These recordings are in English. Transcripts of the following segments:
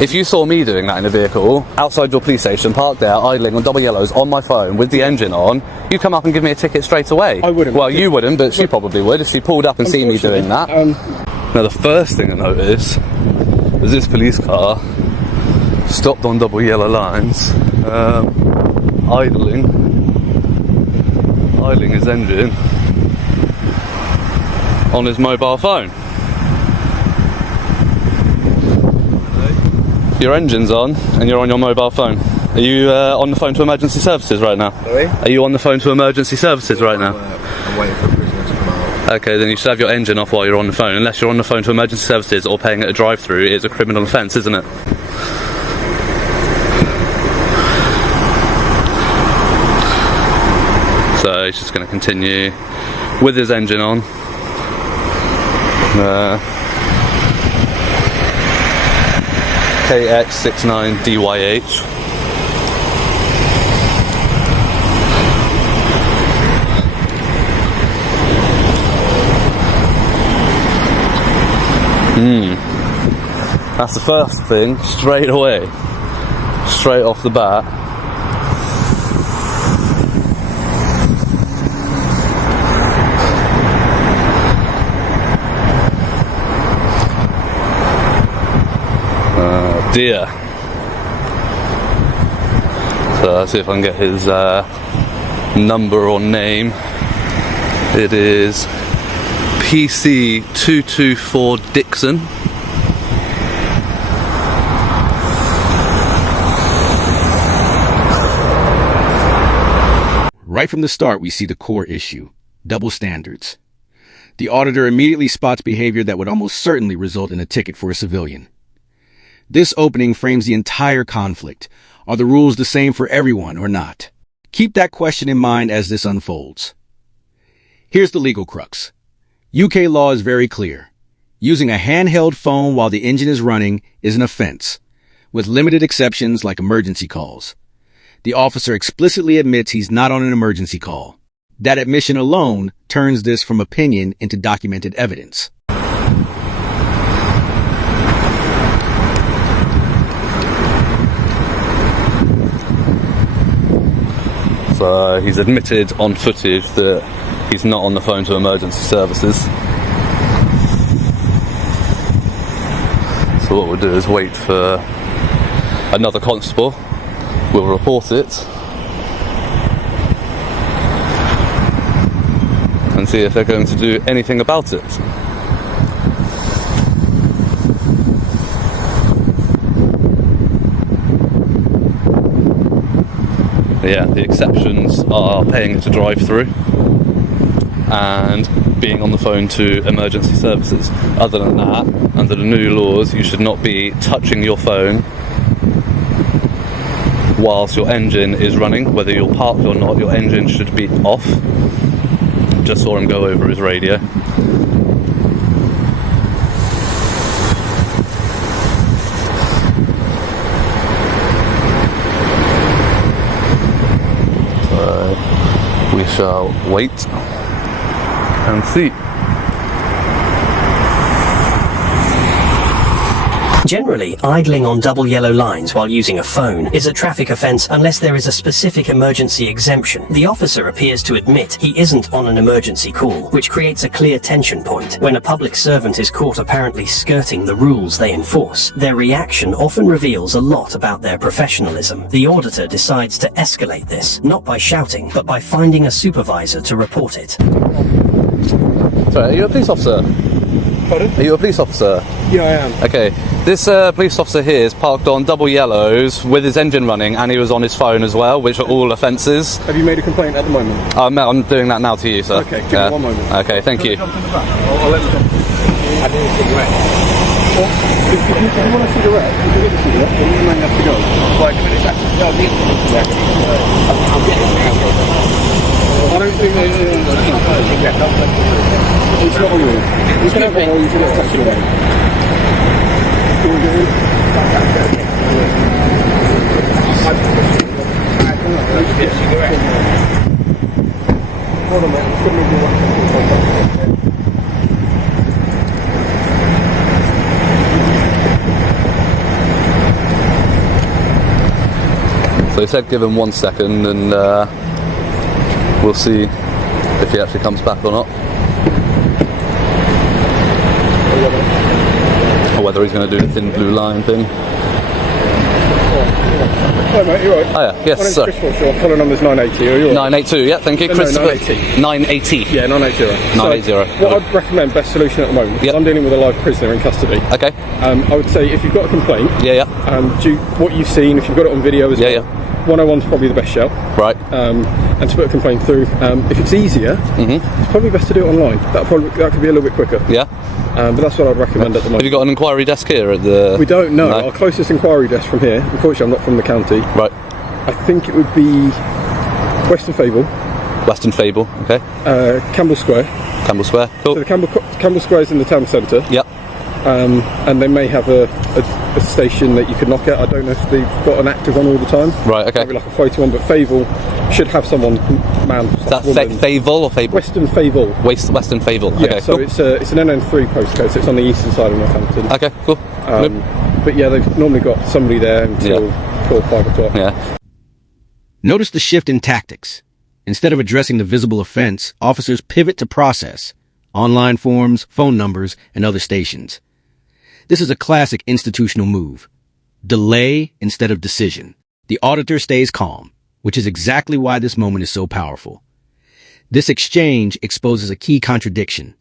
If you saw me doing that in a vehicle, outside your police station, parked there, idling on double yellows, on my phone, with the engine on, you come up and give me a ticket straight away. I wouldn't. Well, you wouldn't, but she probably would if she pulled up and seen me doing that. Now, the first thing I noticed was this police car stopped on double yellow lines, idling his engine on his mobile phone. Your engine's on and you're on your mobile phone. Are you on the phone to emergency services right now? Sorry? Are you on the phone to emergency services right now? I'm waiting for a prisoner to come out. Okay, then you should have your engine off while you're on the phone. Unless you're on the phone to emergency services or paying at a drive-through, it's a criminal offence, isn't it? So he's just going to continue with his engine on. KX69DYH. That's the first thing, straight away. Straight off the bat. Dear. So let's see if I can get his number or name. It is PC224 Dixon. Right from the start, we see the core issue: double standards. The auditor immediately spots behavior that would almost certainly result in a ticket for a civilian. This opening frames the entire conflict. Are the rules the same for everyone or not? Keep that question in mind as this unfolds. Here's the legal crux. UK law is very clear. Using a handheld phone while the engine is running is an offense, with limited exceptions like emergency calls. The officer explicitly admits he's not on an emergency call. That admission alone turns this from opinion into documented evidence. So he's admitted on footage that he's not on the phone to emergency services. So what we'll do is wait for another constable. We'll report it and see if they're going to do anything about it. Yeah, the exceptions are paying at a drive-through and being on the phone to emergency services. Other than that, under the new laws, you should not be touching your phone whilst your engine is running. Whether you're parked or not, your engine should be off. Just saw him go over his radio. We shall wait and see. Generally, idling on double yellow lines while using a phone is a traffic offence unless there is a specific emergency exemption. The officer appears to admit he isn't on an emergency call, which creates a clear tension point. When a public servant is caught apparently skirting the rules they enforce, their reaction often reveals a lot about their professionalism. The auditor decides to escalate this, not by shouting, but by finding a supervisor to report it. Sorry, are you a police officer? Pardon? Are you a police officer? Yeah, I am. Okay. This police officer here is parked on double yellows with his engine running, and he was on his phone as well, which are all offences. Have you made a complaint at the moment? I'm doing that now to you, sir. Okay, give me 1 moment. Okay, thank you. I'll let you jump. I need a cigarette. What? If you want a cigarette, you can get a cigarette, then you might have to go. Like, I mean, it's actually... No, I'll get a cigarette. I'll get a cigarette. I don't think there's a cigarette. It's not on you. You can have it or you can get a cigarette. Hold on, mate. It's going to be one. So he said give him 1 second and we'll see if he actually comes back or not. Or whether he's going to do the thin blue line thing. Hi mate, you alright? Oh yeah, yes, My name's sir. Chris Forshaw, caller number's 980, are you alright? 982, yeah, thank you. No, Christopher. 980. 980. Yeah, 980. 980. So, what I'd recommend, best solution at the moment, because Yep. I'm dealing with a live prisoner in custody. Okay. I would say if you've got a complaint, Yeah, yeah. what you've seen, if you've got it on video as Yeah, well, 101's probably the best shout. Right. And to put a complaint through, if it's easier, it's probably best to do it online. That could be a little bit quicker. Yeah. But that's what I'd recommend at the moment. Have you got an inquiry desk here at the... We don't know. No? Our closest inquiry desk from here, unfortunately I'm not from the county, Right. I think it would be Western Fable, Western Fable, okay. Campbell Square. Campbell Square, So cool. the Campbell Square is in the town centre. Yep. And they may have a station that you could knock at. I don't know if they've got an active one all the time. Right, okay. Maybe like a floating one, but Fable should have someone manned. Is that Fable or Fable? Western Fable. Western Fable, Yeah, okay, so cool. it's an NN3 postcode, so it's on the eastern side of Northampton. Okay, cool. But yeah, they've normally got somebody there until 4 or 5 o'clock. Yeah. Notice the shift in tactics. Instead of addressing the visible offense, officers pivot to process, online forms, phone numbers, and other stations. This is a classic institutional move. Delay instead of decision. The auditor stays calm, which is exactly why this moment is so powerful. This exchange exposes a key contradiction.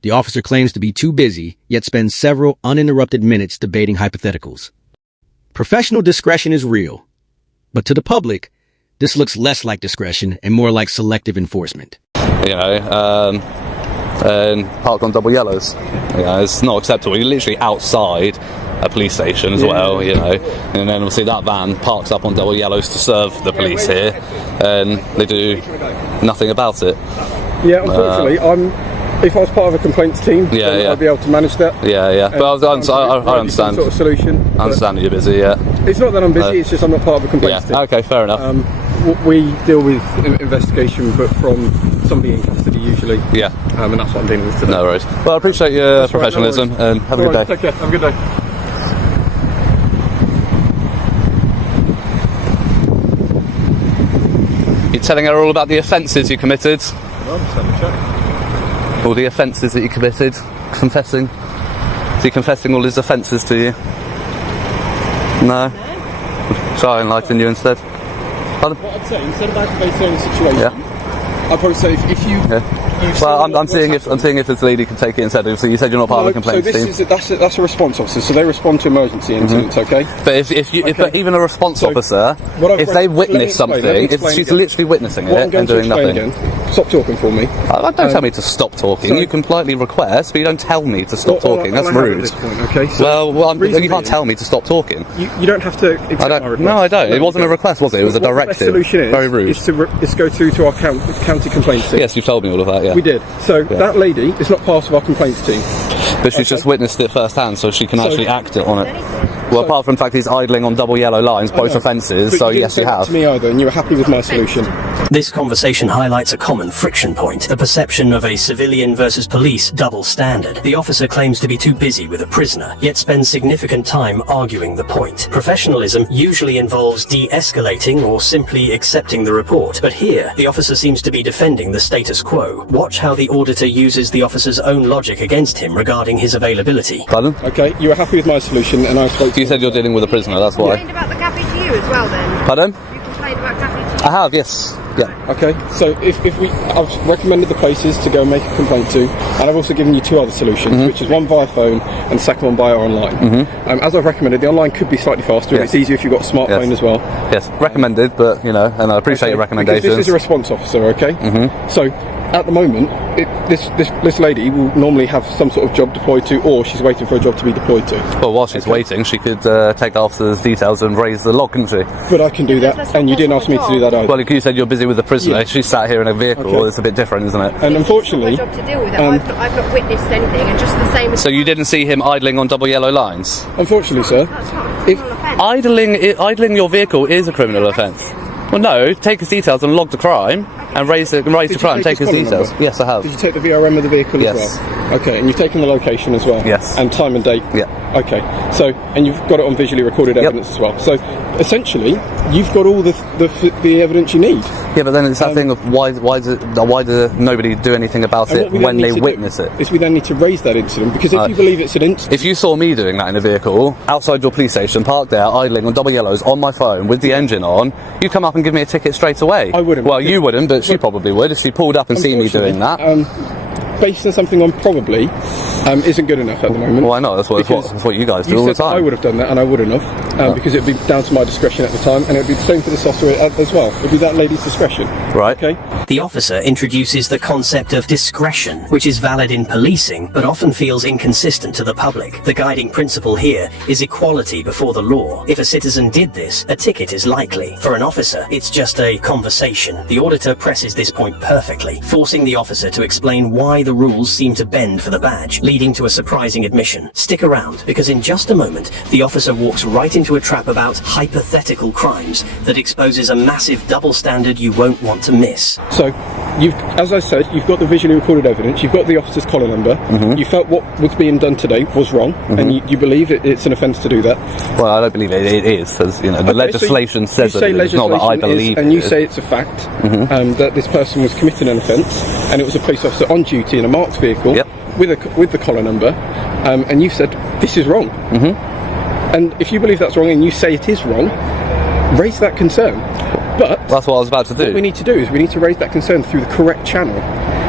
The officer claims to be too busy, yet spends several uninterrupted minutes debating hypotheticals. Professional discretion is real, but to the public, this looks less like discretion and more like selective enforcement. You know, and parked on double yellows. You know, it's not acceptable. You're literally outside a police station as well, you know, and then obviously that van parks up on double yellows to serve the police here, and they do nothing about it. Yeah, unfortunately, if I was part of a complaints team, then I'd be able to manage that. Yeah, yeah. But I understand. Some sort of solution. I understand that you're busy, yeah. It's not that I'm busy, it's just I'm not part of a complaints team. Okay, fair enough. We deal with investigation, but from somebody in custody usually. Yeah. And that's what I'm dealing with today. No worries. Well, I appreciate your professionalism, and have a good day. Take care. Have a good day. You're telling her all about the offences you committed? Well, just have a check. All the offences that you committed? Confessing? Is he confessing all his offences to you? No? Shall I enlighten you instead? Pardon? What I'd say, instead of aggravating the situation, I'd probably say if you... Well, I'm seeing if this lady can take it instead. So you said you're not part of the complaints team. That's a response officer, so they respond to emergency incidents, okay? But but even a response officer, if they witness something, she's literally witnessing it and doing nothing. Again, stop talking for me. Don't tell me to stop talking. You can politely request, but you don't tell me to stop talking. That's rude. At this point, okay? So You can't tell me to stop talking. You don't have to accept my request. No, I don't. It wasn't a request, was it? It was a directive. The best solution Very rude. is to go through to our county complaints team. Yes, you've told me all of that, yeah. We did. So that lady is not part of our complaints team. But she's just witnessed it firsthand, so she can actually act on it. Well, apart from the fact he's idling on double yellow lines, both offences, so yes, you have. To me either, and you were happy with my solution. This conversation highlights a common friction point, the perception of a civilian versus police double standard. The officer claims to be too busy with a prisoner, yet spends significant time arguing the point. Professionalism usually involves de-escalating or simply accepting the report, but here, the officer seems to be defending the status quo. Watch how the auditor uses the officer's own logic against him regarding his availability. Pardon? Okay, you were happy with my solution, and I spoke to You said you're dealing with a prisoner, that's You why. complained about the cafe to you as well then? Pardon? You complained about cafe to I have, yes. Yeah. Okay, so I've recommended the places to go and make a complaint to, and I've also given you 2 other solutions, which is one via phone and the second one via online. As I've recommended, the online could be slightly faster, and it's easier if you've got a smartphone as well. Yes, recommended, but, you know, and I appreciate your recommendations. Because this is a response officer, okay? So, at the moment, this lady will normally have some sort of job deployed to, or she's waiting for a job to be deployed to. Well, while she's waiting, she could take the officer's details and raise the log, couldn't she? But I can do that, and you didn't ask me to do that either. Well, you said you're busy with the prisoner. Yeah. She's sat here in a vehicle. Okay. It's a bit different, isn't it? And unfortunately, I've got a job to deal with it. I've not witnessed anything, and just the same as... So you didn't see him idling on double yellow lines? unfortunately, sir, That's not a criminal offence. Idling your vehicle is a criminal offence. Well, no, take his details and log the crime and raise the crime and take his details. Number? Yes, I have. Did you take the VRM of the vehicle Yes. as well? Okay, and you've taken the location as well? Yes. And time and date? Yeah. Okay, so, and you've got it on visually recorded evidence as well. So, essentially, you've got all the evidence you need. Yeah, but then it's that thing of why does nobody do anything about And it what we when then they need to witness do it? is we then need to raise that incident, because if you believe it's an incident... If you saw me doing that in a vehicle, outside your police station, parked there, idling on double yellows, on my phone, with the engine on, you'd come up and give me a ticket straight away. I wouldn't. Well, you wouldn't, but she probably would if she pulled up and seen me doing that. Basing something on probably isn't good enough at the moment. Why not? That's what you guys do all the time. I would have done that, and I wouldn't have, because it would be down to my discretion at the time, and it would be the same for the software as well. It would be that lady's discretion. Right. Okay. The officer introduces the concept of discretion, which is valid in policing, but often feels inconsistent to the public. The guiding principle here is equality before the law. If a citizen did this, a ticket is likely. For an officer, it's just a conversation. The auditor presses this point perfectly, forcing the officer to explain why the rules seem to bend for the badge, leading to a surprising admission. Stick around, because in just a moment, the officer walks right into a trap about hypothetical crimes that exposes a massive double standard you won't want to miss. So, as I said, you've got the visually recorded evidence, you've got the officer's collar number, you felt what was being done today was wrong, and you believe it's an offence to do that. Well, I don't believe it is, because the legislation says that it's not that I believe and you say it's a fact that this person was committing an offence, and it was a police officer on duty in a marked vehicle with the collar number, and you said this is wrong. And if you believe that's wrong and you say it is wrong, raise that concern. But that's what I was about to do. What we need to do is we need to raise that concern through the correct channel,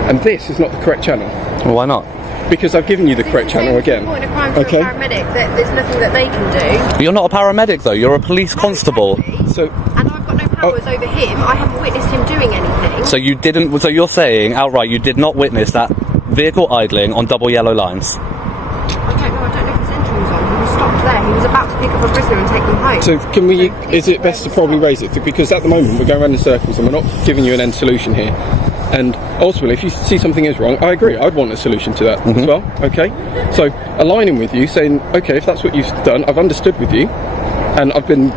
and this is not the correct channel. Well, why not? Because I've given you the correct channel again. Point of crime for a paramedic, that there's nothing that they can do. You're not a paramedic, though. You're a police constable. So, and I've got no powers over him. I haven't witnessed him doing anything. So you didn't. So you're saying outright you did not witness that vehicle idling on double yellow lines? I don't know if his engine was on. He was stopped there. He was about to pick up a prisoner and take them home. So can we? Is it best to probably raise it, because at the moment we're going around in circles and we're not giving you an end solution here. And ultimately, if you see something is wrong, I agree. I'd want a solution to that as well. Okay. So aligning with you, saying, okay, if that's what you've done, I've understood with you, and I've been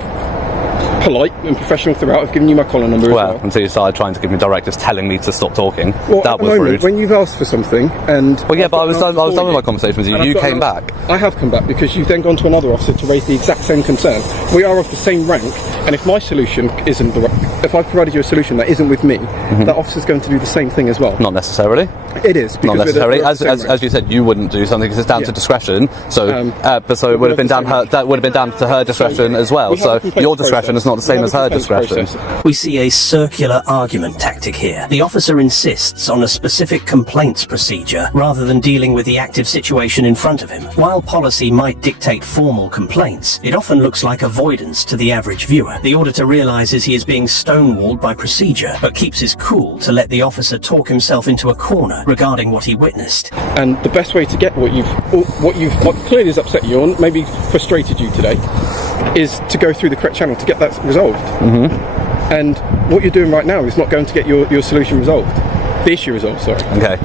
polite and professional throughout. I've given you my collar number as well. Until you started trying to give me directives telling me to stop talking. Well, that at the was moment, rude. when you've asked for something, and well, yeah, but I was done with my conversation with you. You came back. I have come back because you've then gone to another officer to raise the exact same concern. We are of the same rank, and if my solution isn't if I've provided you a solution that isn't with me, that officer's going to do the same thing as well. Not necessarily. It is. Not necessarily. As you said, you wouldn't do something because it's down to discretion. So, so it would have been down to her discretion as well. So your discretion is not the same as her discretion. We see a circular argument tactic here. The officer insists on a specific complaints procedure rather than dealing with the active situation in front of him. While policy might dictate formal complaints, it often looks like avoidance to the average viewer. The auditor realizes he is being stonewalled by procedure, but keeps his cool to let the officer talk himself into a corner regarding what he witnessed. And the best way to get what clearly has upset you or maybe frustrated you today is to go through the correct channel to get that resolved. And what you're doing right now is not going to get your solution resolved. The issue resolved, sorry. Okay.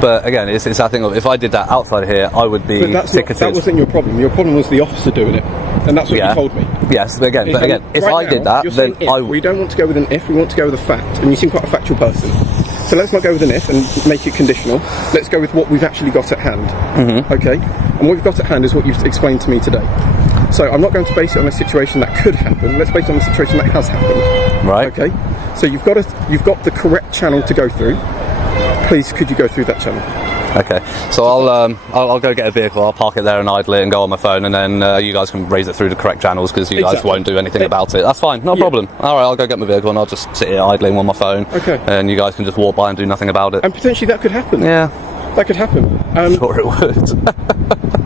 But again, it's that thing of if I did that outside of here, I would be ticketed. That wasn't your problem. Your problem was the officer doing it. And that's what you told me. Yes, but again, if I did that, then we don't want to go with an if, we want to go with a fact. And you seem quite a factual person. So let's not go with an if and make it conditional. Let's go with what we've actually got at hand. Okay? And what we've got at hand is what you've explained to me today. So I'm not going to base it on a situation that could happen. Let's base it on a situation that has happened. Right. Okay? So you've got the correct channel to go through. Please, could you go through that channel? Okay, so I'll go get a vehicle, I'll park it there and idle it and go on my phone, and then you guys can raise it through the correct channels because you guys won't do anything about it. That's fine, no problem. All right, I'll go get my vehicle and I'll just sit here idling on my phone. Okay. And you guys can just walk by and do nothing about it. And potentially that could happen. Yeah. That could happen. Sure it would.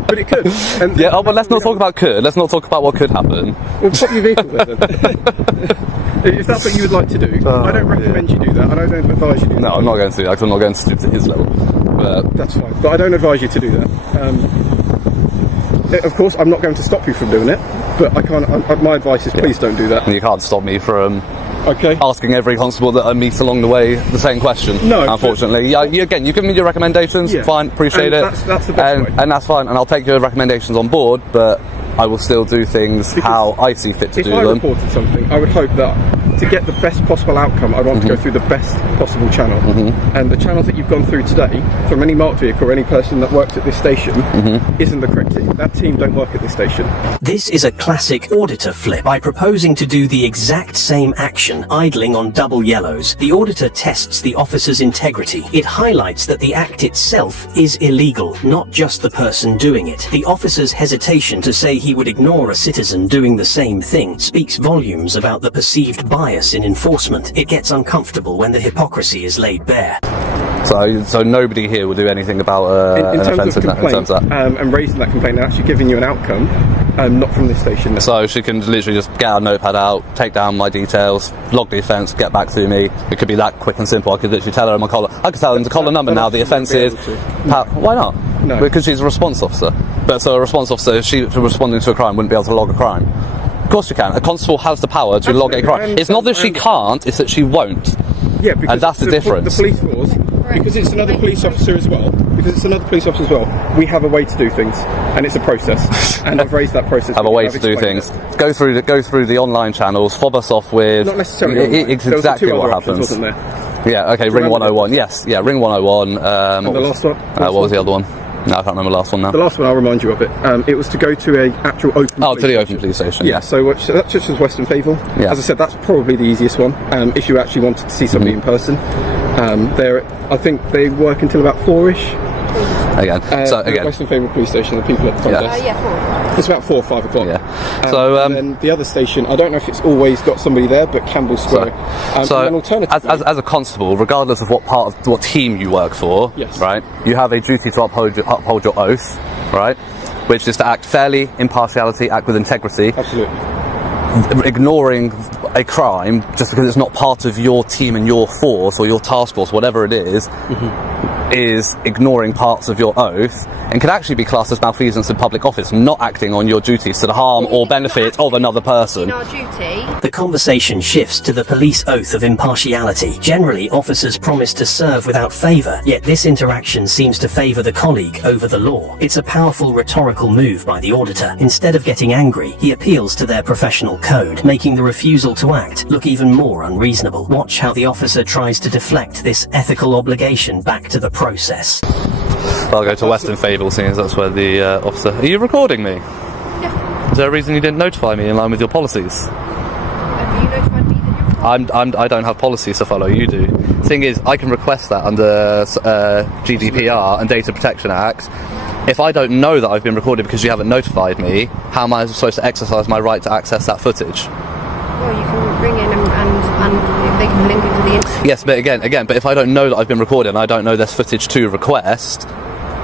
But it could. And yeah, but let's not talk about could. Let's not talk about what could happen. Well, pop your vehicle there then. If that's what you would like to do, I don't recommend you do that. I don't advise you to do that. No, I'm not going to do that because I'm not going to stoop to his level. But that's fine. But I don't advise you to do that. Of course, I'm not going to stop you from doing it, but I can't. My advice is please don't do that. And you can't stop me from asking every constable that I meet along the way the same question. No, unfortunately. Again, you give me your recommendations. Yeah. Fine, appreciate it. That's the best way. And that's fine. And I'll take your recommendations on board, but I will still do things how I see fit to do them. If I reported something, I would hope that to get the best possible outcome, I want to go through the best possible channel. And the channels that you've gone through today, from any marked vehicle or any person that works at this station, isn't the correct team. That team don't work at this station. This is a classic auditor flip. By proposing to do the exact same action, idling on double yellows, the auditor tests the officer's integrity. It highlights that the act itself is illegal, not just the person doing it. The officer's hesitation to say he would ignore a citizen doing the same thing speaks volumes about the perceived bias in enforcement. It gets uncomfortable when the hypocrisy is laid bare. So nobody here will do anything about in an terms offence of in complaint, terms of that. and raising that complaint and actually giving you an outcome, not from this station. So she can literally just get our notepad out, take down my details, log the offence, get back to me. It could be that quick and simple. I could literally tell her my collar. I could tell them the collar number now. The offence is. Why not? No. Because she's a response officer. But so a response officer, if she responding to a crime, wouldn't be able to log a crime. Of course you can. A constable has the power to log a crime. It's not that she can't; it's that she won't. Yeah, because and that's the difference. The police force, because it's another police officer as well. We have a way to do things, and it's a process. And I've raised that process. Have a way to do things. Go through the online channels. Fob us off with. Not necessarily. It's exactly what happens. Wasn't there? Yeah. Okay. Ring 101. Yes. Yeah. Ring 101. And the last one. What was the other one? No, I can't remember the last one now. The last one, I'll remind you of it. It was to go to a actual open. Oh, to the open police station. Yeah. So that's just as Western Fable. Yeah. As I said, that's probably the easiest one. If you actually wanted to see somebody in person, I think they work until about 4ish. Again. Western Fable police station. The people at the front desk. Yeah, 4. It's about 4 or 5 o'clock. Yeah. And then the other station, I don't know if it's always got somebody there, but Campbell Square. As a constable, regardless of what team you work for, yes. right, you have a duty to uphold your oath, right, which is to act fairly, impartiality, act with integrity. Absolutely. Ignoring a crime just because it's not part of your team and your force or your task force, whatever it is ignoring parts of your oath and can actually be classed as malfeasance in public office, not acting on your duties to the harm or benefit of another person. In our duty. The conversation shifts to the police oath of impartiality. Generally, officers promise to serve without favour, yet this interaction seems to favour the colleague over the law. It's a powerful rhetorical move by the auditor. Instead of getting angry, he appeals to their professional code, making the refusal to act look even more unreasonable. Watch how the officer tries to deflect this ethical obligation back to the process. I'll go to Western Fable, seeing as that's where the officer... Are you recording me? Yeah. Is there a reason you didn't notify me in line with your policies? Have you notified me that you're I don't have policies to follow, you do. Thing is, I can request that under GDPR and Data Protection Act. If I don't know that I've been recorded because you haven't notified me, how am I supposed to exercise my right to access that footage? Well, you can ring in and they can link it to the internet. Yes, but again, but if I don't know that I've been recorded and I don't know there's footage to request,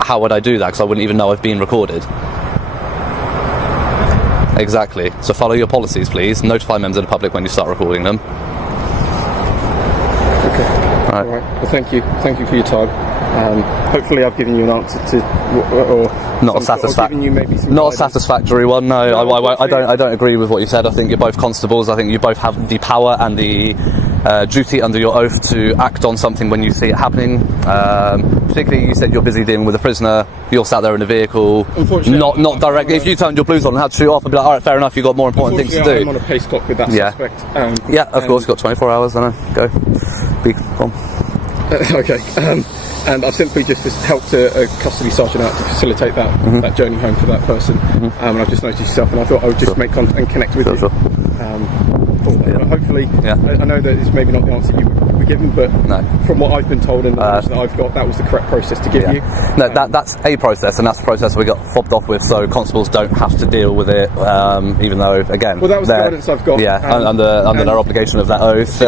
how would I do that? Because I wouldn't even know I've been recorded. Exactly. So follow your policies, please. Notify members of the public when you start recording them. Okay. All right. Well, thank you. Thank you for your time. Hopefully, I've given you an answer to, or not a satisfactory one. No, I don't agree with what you said. I think you're both constables. I think you both have the power and the duty under your oath to act on something when you see it happening. Particularly, you said you're busy dealing with a prisoner. You're sat there in a vehicle, not directly. If you turned your blues on and had to shoot off, I'd be like, all right, fair enough. You've got more important things to do. I'm on a pace clock with that suspect. Of course, you've got 24 hours. I know. Go. Be on. Okay. And I've simply just helped a custody sergeant out to facilitate that journey home for that person. And I've just noticed yourself, and I thought I would just make contact and connect with you. Sure. But hopefully, I know that it's maybe not the answer you were given, but from what I've been told and the knowledge that I've got, that was the correct process to give you. No, that's a process, and that's the process we got fobbed off with, so constables don't have to deal with it, even though, again... Well, that was the guidance I've got. Yeah, under their obligation of that oath.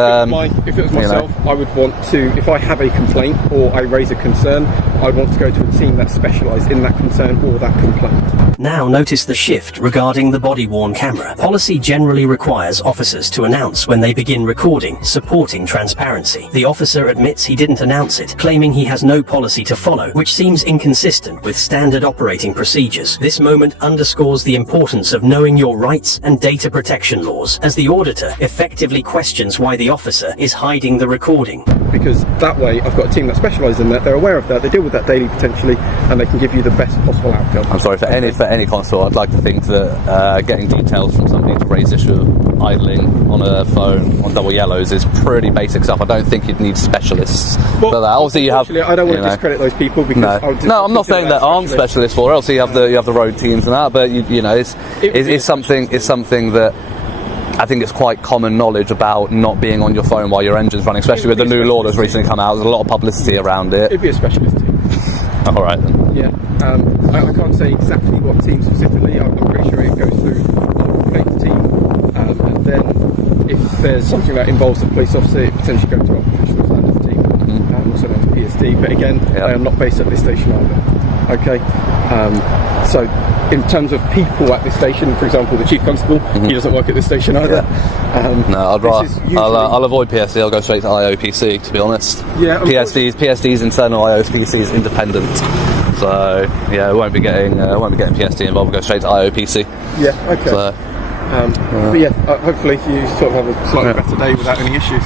If it was myself, I would want to, if I have a complaint or I raise a concern, I'd want to go to a team that's specialised in that concern or that complaint. Now notice the shift regarding the body-worn camera. Policy generally requires officers to announce when they begin recording, supporting transparency. The officer admits he didn't announce it, claiming he has no policy to follow, which seems inconsistent with standard operating procedures. This moment underscores the importance of knowing your rights and data protection laws, as the auditor effectively questions why the officer is hiding the recording. Because that way, I've got a team that specialises in that, they're aware of that, they deal with that daily potentially, and they can give you the best possible outcome. I'm sorry, for any constable, I'd like to think that getting details from somebody to raise issue of idling on a phone on double yellows is pretty basic stuff. I don't think you'd need specialists for that. Obviously, you have. I don't want to discredit those people because no, I'm not saying that aren't specialists for it. Obviously, you have the road teams and that, but you know, it's something that I think it's quite common knowledge about not being on your phone while your engine's running, especially with the new law that's recently come out. There's a lot of publicity around it. It'd be a specialist team. All right then. Yeah, I can't say exactly what team specifically. I'm pretty sure it goes through the faith team, and then if there's something that involves a police officer, it potentially goes to our professional standards team, also known as PSD. But again, they are not based at this station either. Okay, so in terms of people at this station, for example, the chief constable, he doesn't work at this station either. No, I'll avoid PSD. I'll go straight to IOPC, to be honest. Yeah, PSD's internal, IOPC's independent. So yeah, won't be getting PSD involved. We'll go straight to IOPC. Yeah, okay. So, but yeah, hopefully you sort of have a slightly better day without any issues.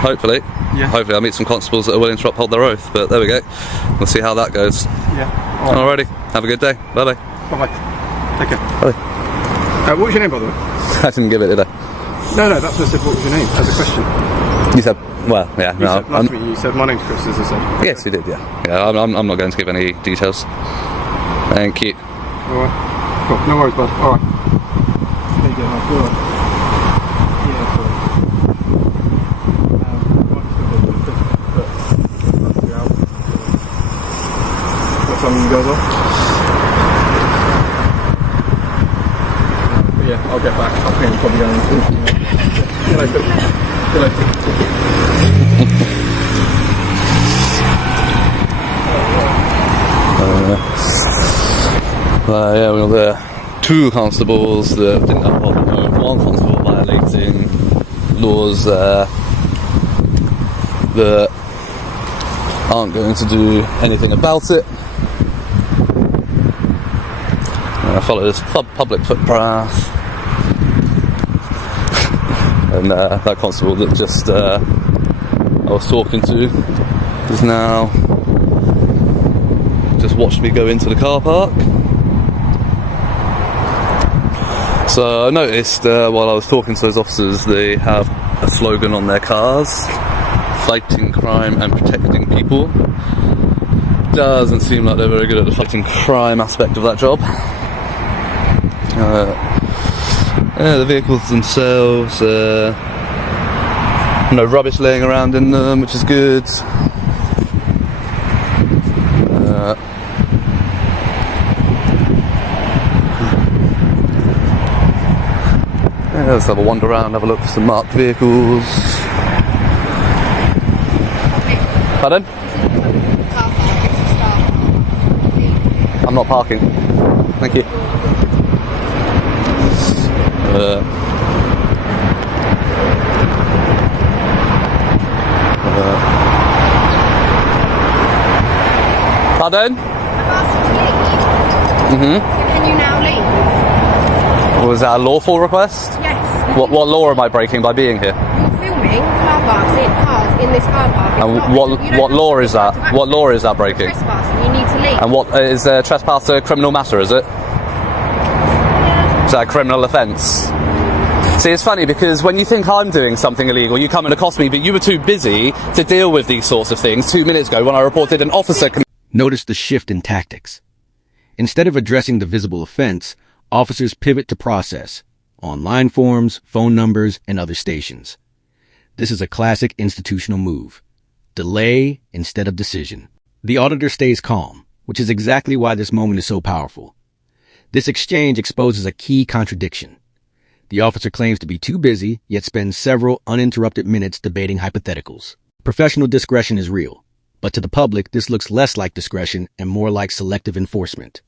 Hopefully. Yeah. Hopefully I'll meet some constables that are willing to uphold their oath. But there we go. We'll see how that goes. Yeah. Alrighty. Have a good day. Bye bye. Bye bye. Take care. Bye. What was your name, by the way? I didn't give it, did I? No, that's what I said. What was your name? As a question. You said, well, yeah. You said, last week you said, my name's Chris, as I said. Yes, you did, yeah. Yeah, I'm not going to give any details. Thank you. Alright. Cool. No worries, bud. Alright. There you go, mate. Alright. Yeah, cool. What time you guys off? But yeah, I'll get back. I think I'm probably going to. See you later. See you later. Yeah, we got two constables that didn't uphold the oath, one constable violating laws that aren't going to do anything about it. I follow this public footpath, and that constable that just I was talking to is now just watched me go into the car park. So I noticed while I was talking to those officers, they have a slogan on their cars: fighting crime and protecting people. Doesn't seem like they're very good at the fighting crime aspect of that job. The vehicles themselves, no rubbish laying around in them, which is good. Let's have a wander around, have a look for some marked vehicles. Pardon? I'm not parking. Thank you. Pardon? So can you now leave? Was that a lawful request? Yes. What law am I breaking by being here? You're filming car parks in this car park. And what law is that? What law is that breaking? Trespassing. You need to leave. And what is trespass a criminal matter? Is it? Is that a criminal offence? See, it's funny because when you think I'm doing something illegal, you come and accost me, but you were too busy to deal with these sorts of things 2 minutes ago when I reported an officer. Notice the shift in tactics. Instead of addressing the visible offense, officers pivot to process: online forms, phone numbers, and other stations. This is a classic institutional move. Delay instead of decision. The auditor stays calm, which is exactly why this moment is so powerful. This exchange exposes a key contradiction. The officer claims to be too busy, yet spends several uninterrupted minutes debating hypotheticals. Professional discretion is real, but to the public, this looks less like discretion and more like selective enforcement.